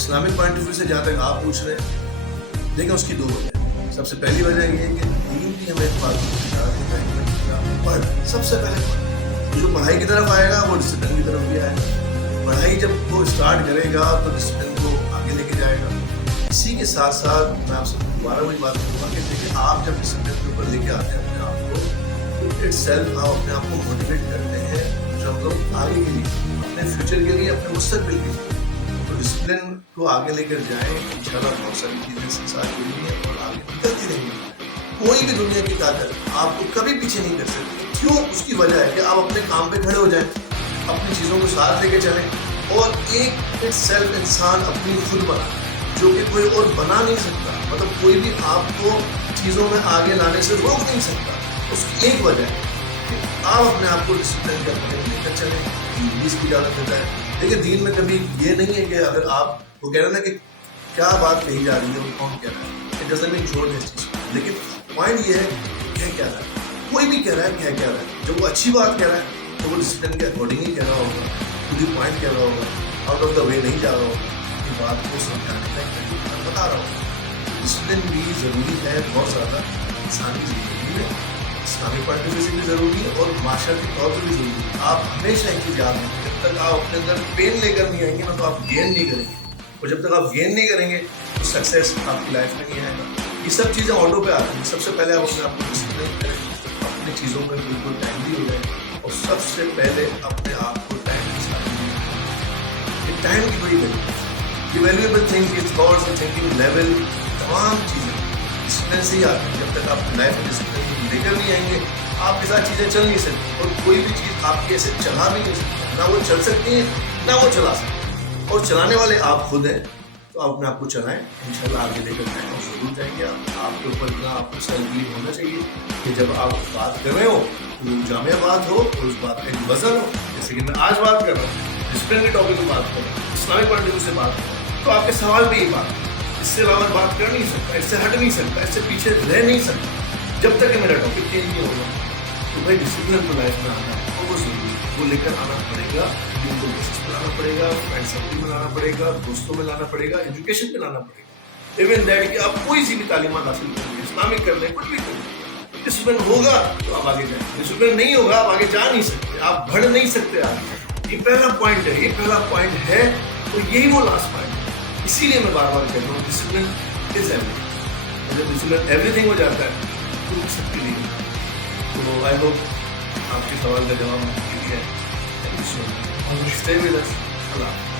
Islamic point of view سے جہاں تک آپ پوچھ رہے ہیں، دیکھیں اس کی دو وجہ. سب سے پہلی وجہ یہ ہے کہ دین بھی ہمیں اس بات کو پڑھ، سب سے پہلے پڑھ. جو پڑھائی کی طرف آئے گا وہ ڈسپلن کی طرف بھی آئے گا. پڑھائی جب وہ اسٹارٹ کرے گا تو ڈسپلن کو آگے لے کے جائے گا. اسی کے ساتھ ساتھ میں آپ سے دوبارہ وہی بات کروں گا کہ دیکھیں آپ جب ڈسپلن کے اوپر لے کے آتے ہیں اپنے آپ کو، تو اٹ سیلف آپ اپنے آپ کو موٹیویٹ کرتے ہیں جو ہم لوگ آگے کے لیے، اپنے فیوچر کے لیے، اپنے مستقبل کے لیے. تو ڈسپلن کو آگے لے کر جائیں، انشاءاللہ بہت ساری چیزیں سنسار کے لیے اور آگے نکلتی رہیں گی. کوئی بھی دنیا کی طاقت آپ کو کبھی پیچھے نہیں کر سکتی. کیوں؟ اس کی وجہ ہے کہ آپ اپنے کام پہ کھڑے ہو جائیں، اپنی چیزوں کو ساتھ لے کے چلیں اور ایک سیلف انسان اپنی خود بنائیں جو کہ کوئی اور بنا نہیں سکتا. مطلب کوئی بھی آپ کو چیزوں میں آگے لانے سے روک نہیں سکتا. اس کی ایک وجہ ہے کہ آپ اپنے آپ کو ڈسپلن کے اپنے لے کر چلیں. انگلش کی اجازت دیتا ہے. دیکھیں دین میں کبھی یہ نہیں ہے کہ اگر آپ وہ کہہ رہے ہیں نا کہ کیا بات کہی جا رہی ہے وہ کون کہہ رہا ہے، اٹ ڈزنٹ مین چھوڑ دیں اس چیز کو. لیکن پوائنٹ یہ ہے کہ کیا رہا ہے، کوئی بھی کہہ رہا ہے کہہ رہا ہے. جب وہ اچھی بات کہہ رہا ہے تو وہ ڈسپلن کے اکارڈنگ ہی کہہ رہا ہوگا، خود ہی پوائنٹ کہہ رہا ہوگا، آؤٹ آف دا وے نہیں جا رہا ہوگا. یہ بات کو سمجھانے کا میں بتا رہا ہوں. ڈسپلن بھی ضروری ہے بہت زیادہ انسانی زندگی میں، اسلامی پوائنٹ آف ویو سے بھی ضروری ہے اور معاشرتی طور پر بھی ضروری ہے. آپ ہمیشہ ایک چیز یاد رکھیں، جب تک آپ اپنے اندر پین لے کر نہیں آئیں گے نا تو آپ گین نہیں کریں گے. اور جب تک آپ گین نہیں کریں گے تو سکسیس آپ کی لائف میں نہیں آئے گا. یہ سب چیزیں آٹو پہ آتی ہیں. سب سے پہلے آپ اپنے آپ کو ڈسپلن کریں، اپنی چیزوں میں بالکل ٹائملی ہو جائیں اور سب سے پہلے اپنے آپ کو ٹائم کے ساتھ دیں. ٹائم کی بڑی valuable thing is thoughts, thinking level, تمام چیزیں ڈسپلن سے ہی آتی ہیں. جب تک آپ لائف میں ڈسپلن لے کر نہیں آئیں گے آپ کے ساتھ چیزیں چل نہیں سکتی اور کوئی بھی چیز آپ کے ایسے چلا بھی نہیں سکتی. نہ وہ چل سکتی ہیں نہ وہ چلا سکتی ہیں، اور چلانے والے آپ خود ہیں. تو آپ اپنے آپ کو چلائیں، انشاءاللہ آگے لے کر جائیں اور ضرور جائیں گے. آپ کے اوپر اتنا آپ کو سیلف بلیو ہونا چاہیے کہ جب آپ بات کر رہے ہو تو جامع بات ہو اور اس بات کا ایک وزن ہو. جیسے کہ میں آج بات کر رہا ہوں، ڈسپلن کے ٹاپک پہ بات کر رہا ہوں، اسلامک پوائنٹ آف ویو سے بات کر رہا ہوں، تو آپ کے سوال بھی یہ بات ہے. اس سے علاوہ بات کر نہیں سکتا، اس سے ہٹ نہیں سکتا، اس سے پیچھے رہ نہیں سکتا جب تک کہ میرا ٹاپک چینج نہیں ہوگا. تو بھائی ڈسپلن تو لائف میں آنا ہے اور وہ ضروری ہے، وہ لے کر آنا پڑے گا. دین کو بیسس پہ لانا پڑے گا، فرینڈ سرکل میں لانا پڑے گا، دوستوں میں لانا پڑے گا، ایجوکیشن میں لانا پڑے گا. ایون دیٹ کہ آپ کوئی سی بھی تعلیمات حاصل کریں گے، اسلامک کر لیں، کچھ بھی کریں، ڈسپلن ہوگا تو آپ آگے جائیں. ڈسپلن نہیں ہوگا آپ آگے جا نہیں سکتے، آپ بڑھ نہیں سکتے آگے. یہ پہلا پوائنٹ ہے، یہ پہلا پوائنٹ ہے اور یہی وہ لاسٹ پوائنٹ ہے. اسی لیے میں بار بار کہتا ہوں ڈسپلن از ایوری تھنگ. جب ڈسپلن ایوری تھنگ ہو جاتا ہے تو سب کے لیے. تو آئی ہوپ آپ کے سوال کا جواب مجھے دیا ہے. Thank you so much. Stay with us. اللہ حافظ.